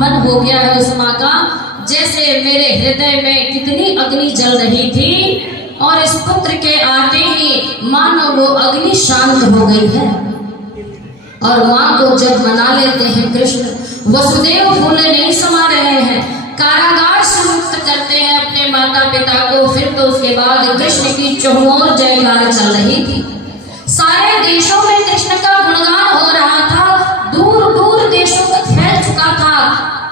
मन हो गया है उस माँ का जैसे मेरे हृदय में कितनी अग्नि जल रही थी और इस पुत्र के आते ही मानो वो अग्नि शांत हो गई है। और माँ को जब मना लेते हैं कृष्ण वसुदेव फूले नहीं समा रहे हैं, कारागार से मुक्त करते हैं अपने माता पिता को। फिर तो उसके बाद कृष्ण की चहुओर जयकार चल रही थी, सारे देशों में कृष्ण का गुणगान हो रहा था, दूर दूर देशों तक फैल चुका था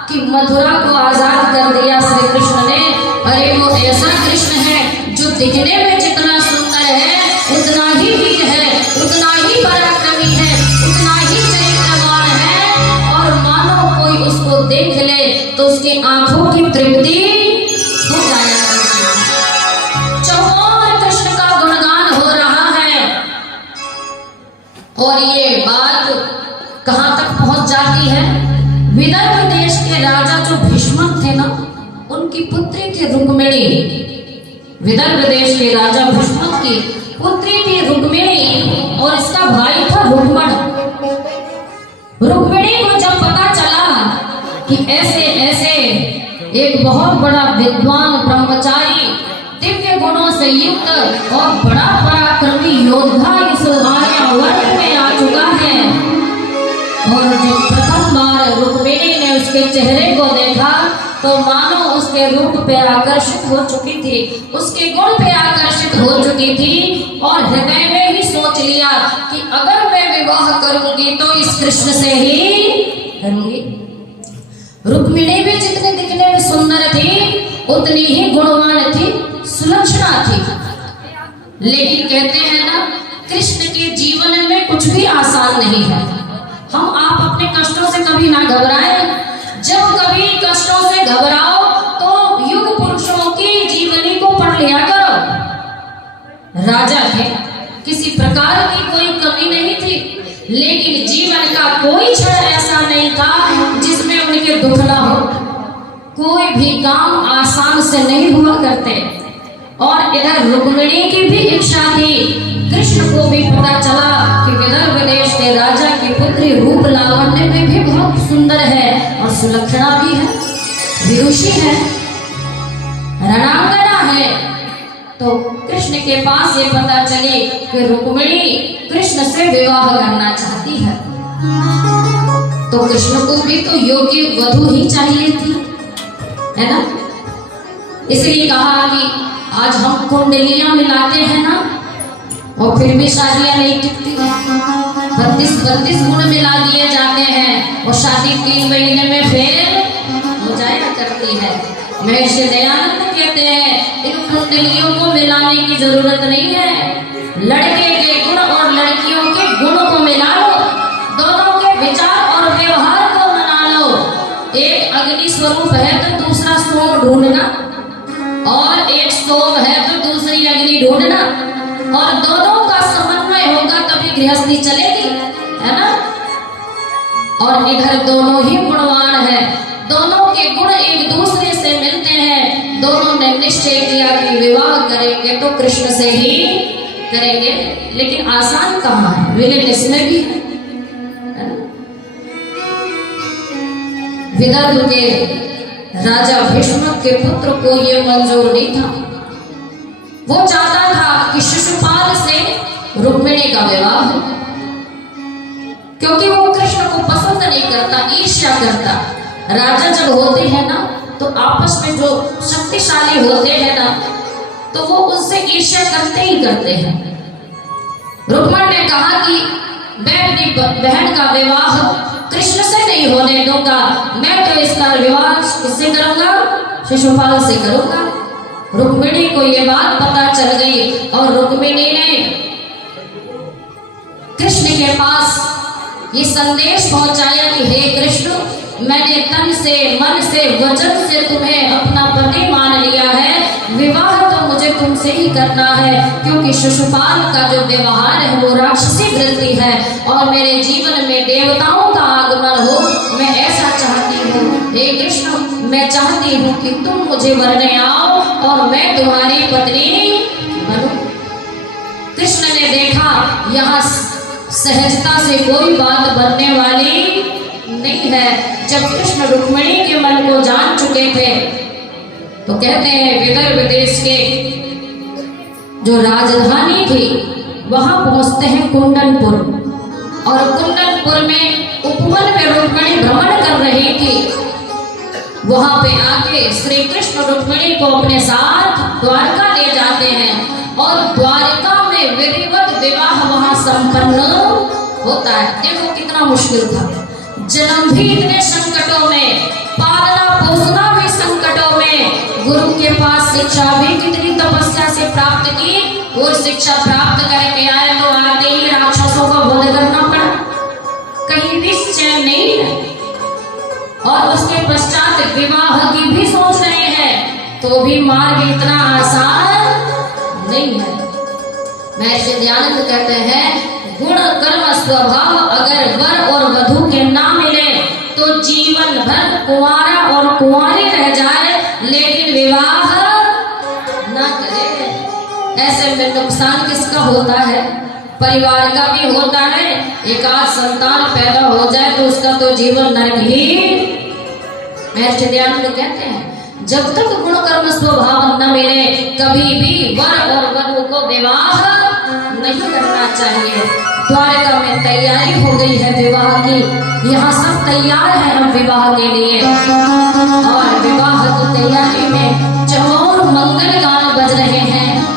कि मथुरा को आजाद कर दिया श्री कृष्ण ने। अरे वो ऐसा कृष्ण है जो दिखने में जितना सुंदर है उतना ही वीर है, उतना ही पराक्रमी है, उतना ही चरित्रवान है। और मानो कोई उसको देख ले तो उसकी आंखों की तृप्ति हो जाया करती। चौहान कृष्ण का गुणगान हो रहा है और ये बात कहां तक पहुंच जाती है। विदर्भ देश के राजा जो भीष्म थे ना, उनकी पुत्री थी रुक्मिणी। विदर्भ देश के राजा भीष्म की पुत्री थी रुक्मिणी और इसका भाई था रुक्मण। रुक्मिणी को जब पता चला कि ऐसे ऐसे एक बहुत बड़ा विद्वान ब्रह्मचारी दिव्य गुणों से युक्त और बड़ा पराक्रमी योद्धा इस आर्यावर्त में आ चुका है, और जब प्रथम बार रुक्मिणी ने उसके चेहरे को देखा तो मानो उसके रूप पे आकर्षित हो चुकी थी, उसके गुण पे आकर्षित हो चुकी थी और हृदय में ही सोच लिया कि अगर मैं विवाह करूंगी तो इस कृष्ण से ही करूंगी। रुक्मिणी भी जितनी दिखने में सुंदर थी उतनी ही गुणवान थी, सुलक्षणा थी। लेकिन कहते हैं ना, कृष्ण के जीवन में कुछ भी आसान नहीं है। हम आप अपने कष्टों से कभी ना घबराएं। जब कभी कष्टों से घबराओ तो युग पुरुषों की जीवनी को पढ़ लिया करो। राजा थे, किसी प्रकार की कोई कमी नहीं थी, लेकिन जीवन का कोई क्षण ऐसा नहीं था जिसमें उनके दुख ना हो। कोई भी काम आसान से नहीं हुआ करते। और इधर रुक्मिणी की भी इच्छा थी। कृष्ण को भी पता चला कि विदर्भ देश के राजा की पुत्री रूप लावण्य में भी बहुत सुंदर है और सुलक्षणा भी है, विदुषी है, रणांगना है। तो कृष्ण के पास ये पता चले कि रुक्मिणी कृष्ण से विवाह करना चाहती है। तो कृष्ण को भी तो योग्य वधू ही चाहिए थी, है ना। इसलिए कहा कि आज हम कुंडलियां मिलाते हैं ना, और फिर भी शादियां नहीं टिकती। 32 गुण मिला दिए जाते हैं और शादी 3 महीने में फेल हो जाया करती है। महर्षि दयानंद कहते हैं इन कुंडलियों को मिलाने की जरूरत नहीं है, लड़के के गुण और लड़कियों के गुणों को मिला लो, दोनों के विचार और व्यवहार को मना लो। एक अग्नि स्वरूप है तो दूसरा सोम ढूंढना, और एक सोम है तो दूसरी अग्नि ढूंढना, और दोनों का समन्वय होगा तभी गृहस्थी चलेगी, है ना। और इधर दोनों ही गुणवान है, दोनों के गुण एक दूसरे से मिलते हैं। दोनों ने निश्चय किया कि विवाह करेंगे तो कृष्ण से ही करेंगे। लेकिन आसान कहाँ है, विलेन इसमें भी है। विदर्भ के राजा भीष्म के पुत्र को ये मंजूर नहीं था। वो चाहता था कि शिशुपाल से रुक्मिणी का विवाह हो, क्योंकि वो कृष्ण को पसंद नहीं करता, ईर्ष्या करता। राजा जब होते हैं ना तो आपस में जो शक्तिशाली होते हैं ना तो वो उससे ईर्ष्या करते ही करते हैं। रुक्मण ने कहा कि मैं अपनी बहन का विवाह कृष्ण से नहीं होने दूंगा, मैं तो इसका विवाह किससे करूंगा, शिशुपाल से करूंगा। रुक्मिणी को ये बात पता चल गई और रुक्मिणी ने कृष्ण के पास ये संदेश पहुंचाया कि हे कृष्ण, मैंने तन से, मन से, वचन से तुम्हें अपना पति मान लिया है। विवाह तो मुझे तुमसे ही करना है, क्योंकि शिशुपाल का जो व्यवहार है वो राक्षसी वृत्ति है और मेरे जीवन में देवताओं का आगमन हो, मैं ऐसा चाहती हूँ। हे कृष्ण, मैं चाहती हूँ कि तुम मुझे वरने आओ और मैं पत्नी बनूं। कृष्ण ने देखा यहाँ सहजता से कोई बात बनने वाली नहीं है। जब कृष्ण रुक्मिणी के मन को जान चुके थे तो कहते हैं विदर्भ देश के जो राजधानी थी वहां पहुंचते हैं कुंडनपुर, और कुंडनपुर में उपवन में रुक्मिणी भ्रमण कर रही थी। वहां पे आके श्री कृष्ण रुक्मिणी को अपने साथ द्वारका ले जाते हैं और द्वारका में विधिवत विवाह वहां संपन्न होता है। देखो कितना मुश्किल था, जन्म भी इतने संकटों में, पालना पोसना भी संकटों में, गुरु के पास शिक्षा भी कितनी तपस्या से प्राप्त की, और शिक्षा प्राप्त करके आए तो आते ही राक्षसों का वध करना पड़ा, कहीं भी चैन नहीं है। और उसके पश्चात विवाह की भी सोच रहे हैं तो भी मार्ग इतना आसान नहीं है। महर्षि दयानंद कहते हैं गुण कर्म स्वभाव अगर वर और वधू के ना मिले तो जीवन भर कुंवारा और कुंवारी रह जाए, लेकिन विवाह ना करे। ऐसे में नुकसान किसका होता है? परिवार का भी होता है। एक आध संतान पैदा हो जाए तो उसका तो जीवन नरक ही। महर्षि दयानंद कहते हैं जब तक गुण कर्म स्वभाव न मिले कभी भी वर और वधू को विवाह नहीं करना चाहिए। द्वारका में तैयारी हो गई है विवाह की, यहाँ सब तैयार है हम विवाह के लिए, और विवाह की तैयारी में चमोर मंगल गान बज रहे हैं।